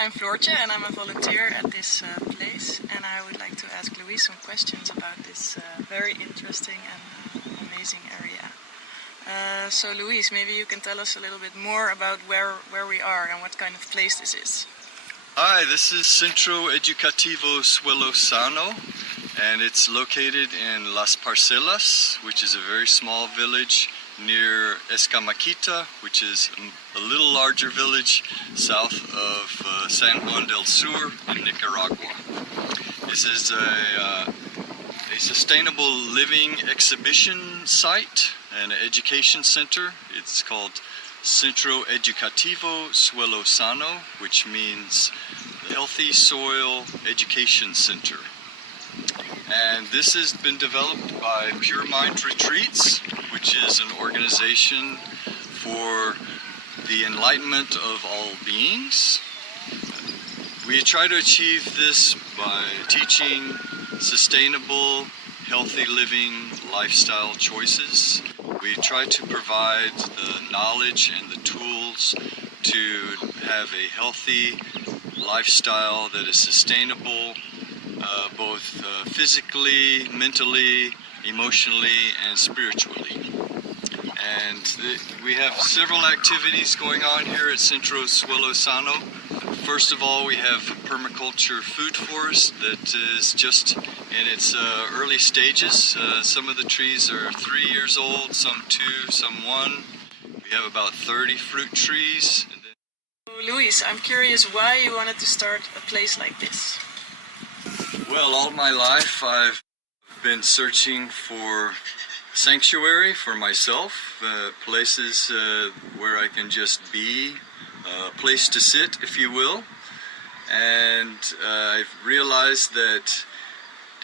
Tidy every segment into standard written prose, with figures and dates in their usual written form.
I'm Floortje and I'm a volunteer at this place, and I would like to ask Louise some questions about this very interesting and amazing area. So Louise, maybe you can tell us a little bit more about where we are and what kind of place this is. Hi, this is Centro Educativo Suelo Sano, and it's located in Las Parcelas, which is a very small village near Escamaquita, which is a little larger village south of San Juan del Sur in Nicaragua. This is a sustainable living exhibition site and an education center. It's called Centro Educativo Suelo Sano, which means Healthy Soil Education Center. And this has been developed by Pure Mind Retreats, which is an organization for the enlightenment of all beings. We try to achieve this by teaching sustainable, healthy living lifestyle choices. We try to provide the knowledge and the tools to have a healthy lifestyle that is sustainable, both physically, mentally, emotionally, and spiritually. And we have several activities going on here at Centro Suelo Sano. First of all, we have permaculture food forest that is just in its early stages. Some of the trees are 3 years old, some 2, some 1. We have about 30 fruit trees. Louise, I'm curious why you wanted to start a place like this. Well, all my life I've been searching for sanctuary for myself, places where I can just be, a place to sit, if you will. And I've realized that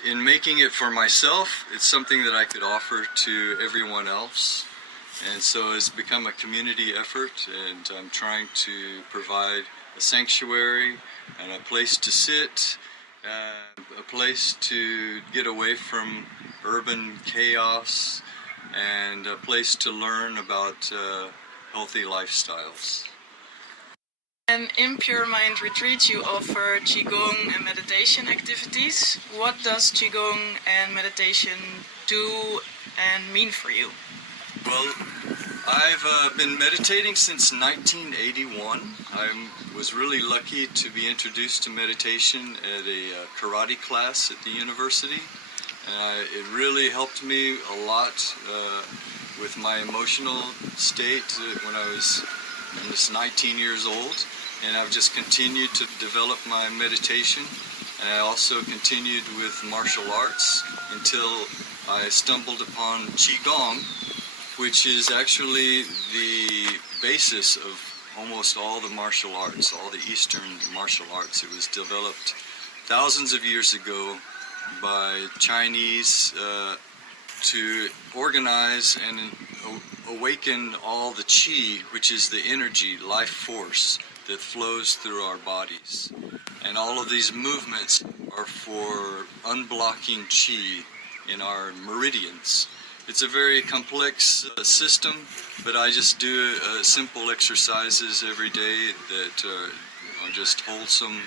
in making it for myself, it's something that I could offer to everyone else. And so it's become a community effort, and I'm trying to provide a sanctuary and a place to sit, a place to get away from urban chaos, and a place to learn about healthy lifestyles. And in Pure Mind Retreats you offer Qigong and meditation activities. What does Qigong and meditation do and mean for you? Well, I've been meditating since 1981. I was really lucky to be introduced to meditation at a karate class at the university. And it really helped me a lot with my emotional state when I was just 19 years old. And I've just continued to develop my meditation. And I also continued with martial arts until I stumbled upon Qigong, which is actually the basis of almost all the martial arts, all the Eastern martial arts. It was developed thousands of years ago by Chinese to organize and awaken all the qi, which is the energy, life force that flows through our bodies. And all of these movements are for unblocking qi in our meridians. It's a very complex system, but I just do simple exercises every day that are just wholesome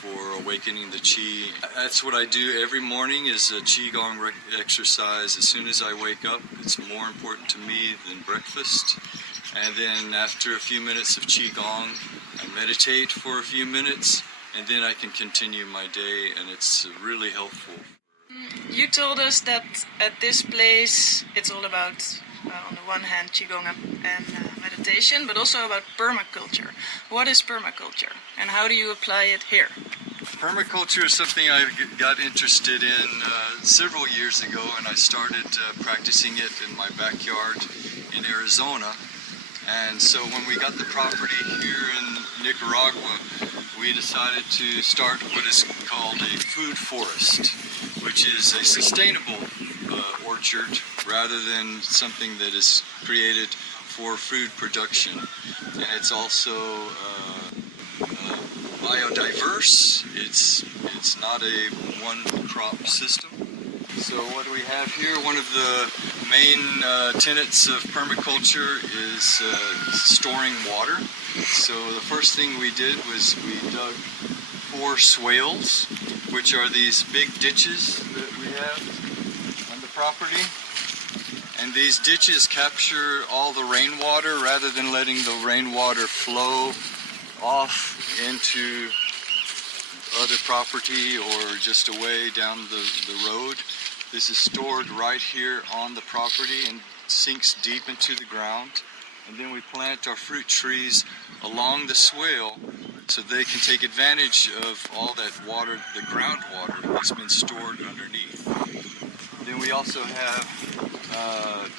for awakening the qi. That's what I do every morning, is a Qigong exercise as soon as I wake up. It's more important to me than breakfast. And then after a few minutes of Qigong, I meditate for a few minutes, and then I can continue my day, and it's really helpful. You told us that at this place it's all about, on the one hand, Qigong and meditation, but also about permaculture. What is permaculture and how do you apply it here? Permaculture is something I got interested in several years ago, and I started practicing it in my backyard in Arizona. And so when we got the property here in Nicaragua, we decided to start what is called a food forest, which is a sustainable orchard rather than something that is created for food production. And it's also biodiverse. It's not a one crop system. So what do we have here? One of the main tenets of permaculture is storing water. So the first thing we did was we dug 4 swales, which are these big ditches that we have on the property. And these ditches capture all the rainwater rather than letting the rainwater flow off into other property or just away down the road. This is stored right here on the property and sinks deep into the ground. And then we plant our fruit trees along the swale so they can take advantage of all that water, the groundwater that's been stored underneath. Then we also have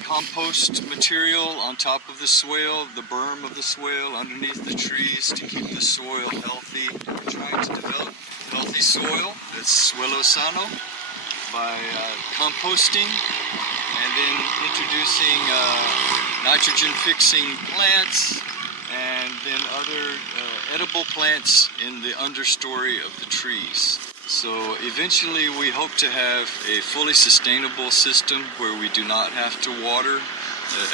compost material on top of the swale, the berm of the swale underneath the trees to keep the soil healthy. We're trying to develop healthy soil that's suelo sano by composting and then introducing nitrogen-fixing plants and then other edible plants in the understory of the trees. So eventually we hope to have a fully sustainable system where we do not have to water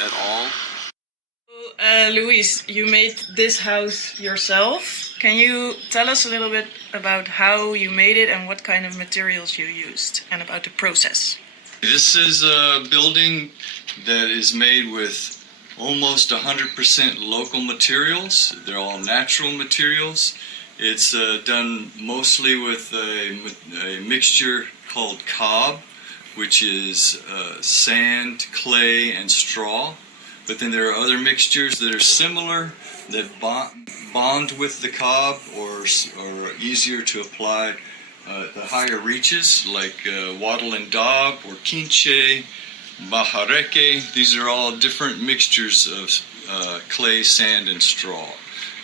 at all. Luis, you made this house yourself. Can you tell us a little bit about how you made it and what kind of materials you used and about the process? This is a building that is made with almost 100% local materials. They're all natural materials. It's done mostly with a mixture called cob, which is sand, clay, and straw. But then there are other mixtures that are similar that bond with the cob or easier to apply the higher reaches, like wattle and daub or quinche, bajareke. These are all different mixtures of clay, sand, and straw.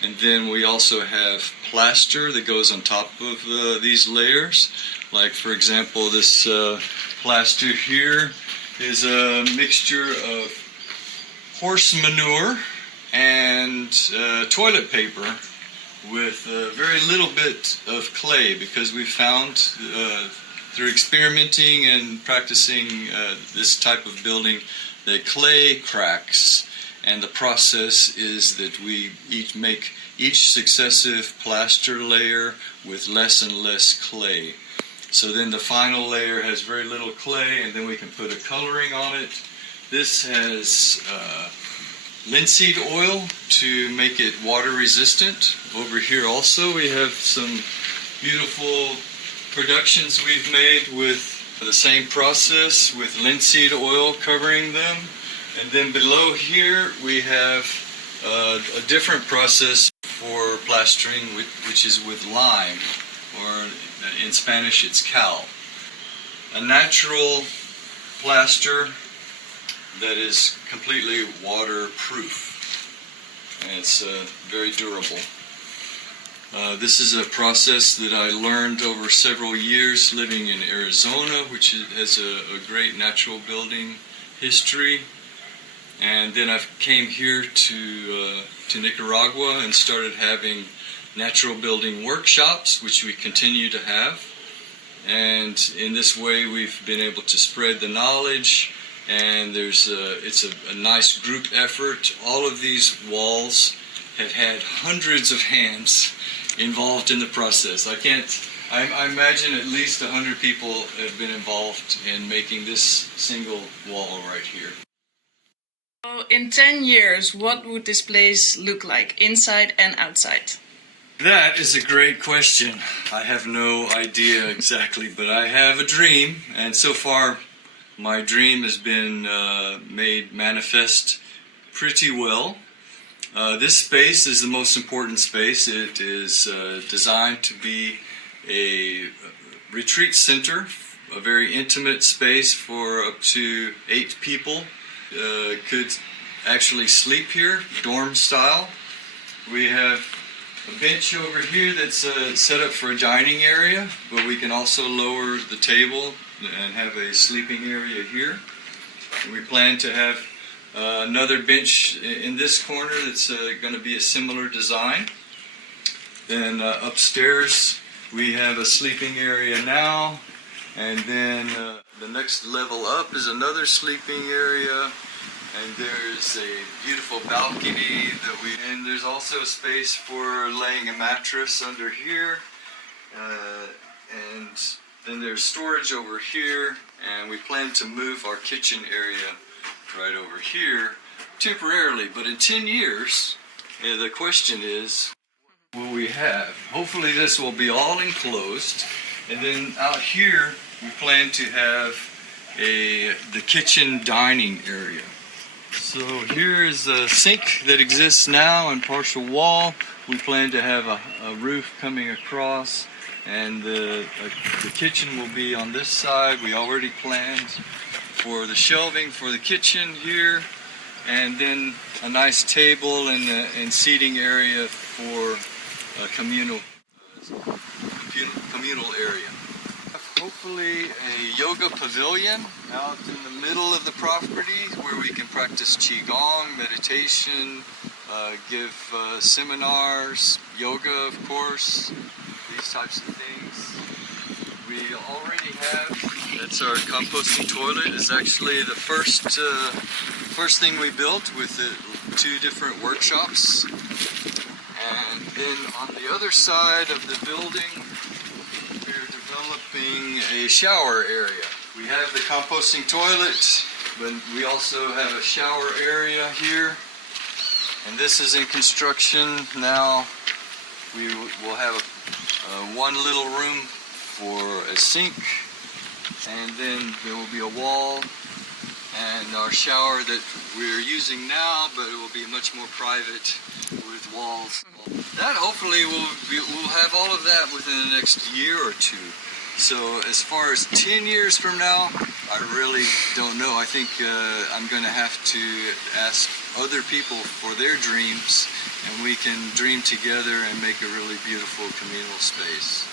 And then we also have plaster that goes on top of these layers. Like, for example, this plaster here is a mixture of horse manure and toilet paper with very little bit of clay, because we found through experimenting and practicing this type of building that clay cracks. And the process is that we make each successive plaster layer with less and less clay. So then the final layer has very little clay, and then we can put a coloring on it. This has linseed oil to make it water resistant. Over here also we have some beautiful productions we've made with the same process with linseed oil covering them. And then below here we have a different process for plastering, which is with lime, or in Spanish it's cal. A natural plaster that is completely waterproof, and it's very durable. This is a process that I learned over several years living in Arizona, which has a great natural building history. And then I came here to Nicaragua and started having natural building workshops, which we continue to have. And in this way we've been able to spread the knowledge, and it's a nice group effort. All of these walls have had hundreds of hands involved in the process. I imagine at least 100 people have been involved in making this single wall right here. So in 10 years, what would this place look like, inside and outside? That is a great question. I have no idea exactly, but I have a dream, and so far my dream has been made manifest pretty well. This space is the most important space. It is designed to be a retreat center, a very intimate space for up to 8 people. Could actually sleep here, dorm style. We have a bench over here that's set up for a dining area, but we can also lower the table and have a sleeping area here. And we plan to have another bench in this corner that's going to be a similar design. Then upstairs we have a sleeping area now, and then the next level up is another sleeping area, And there's a beautiful balcony and there's also a space for laying a mattress under here. And then there's storage over here, and we plan to move our kitchen area right over here temporarily. But in 10 years, the question is, what will we have? Hopefully this will be all enclosed, and then out here we plan to have the kitchen dining area. So here is a sink that exists now and partial wall. We plan to have a roof coming across, and the kitchen will be on this side. We already planned for the shelving for the kitchen here, and then a nice table and seating area for a communal area. Hopefully a yoga pavilion out in the middle of the property where we can practice Qigong, meditation, give seminars, yoga of course, these types of things. We already have, that's our composting toilet. It's actually the first thing we built with the 2 different workshops. And then on the other side of the building, we're developing a shower area. We have the composting toilet, but we also have a shower area here. And this is in construction now. We will have one little room for a sink, and then there will be a wall and our shower that we're using now, but it will be much more private with walls. That hopefully we'll have all of that within the next year or 2. So as far as 10 years from now, I really don't know. I think I'm going to have to ask other people for their dreams, and we can dream together and make a really beautiful communal space.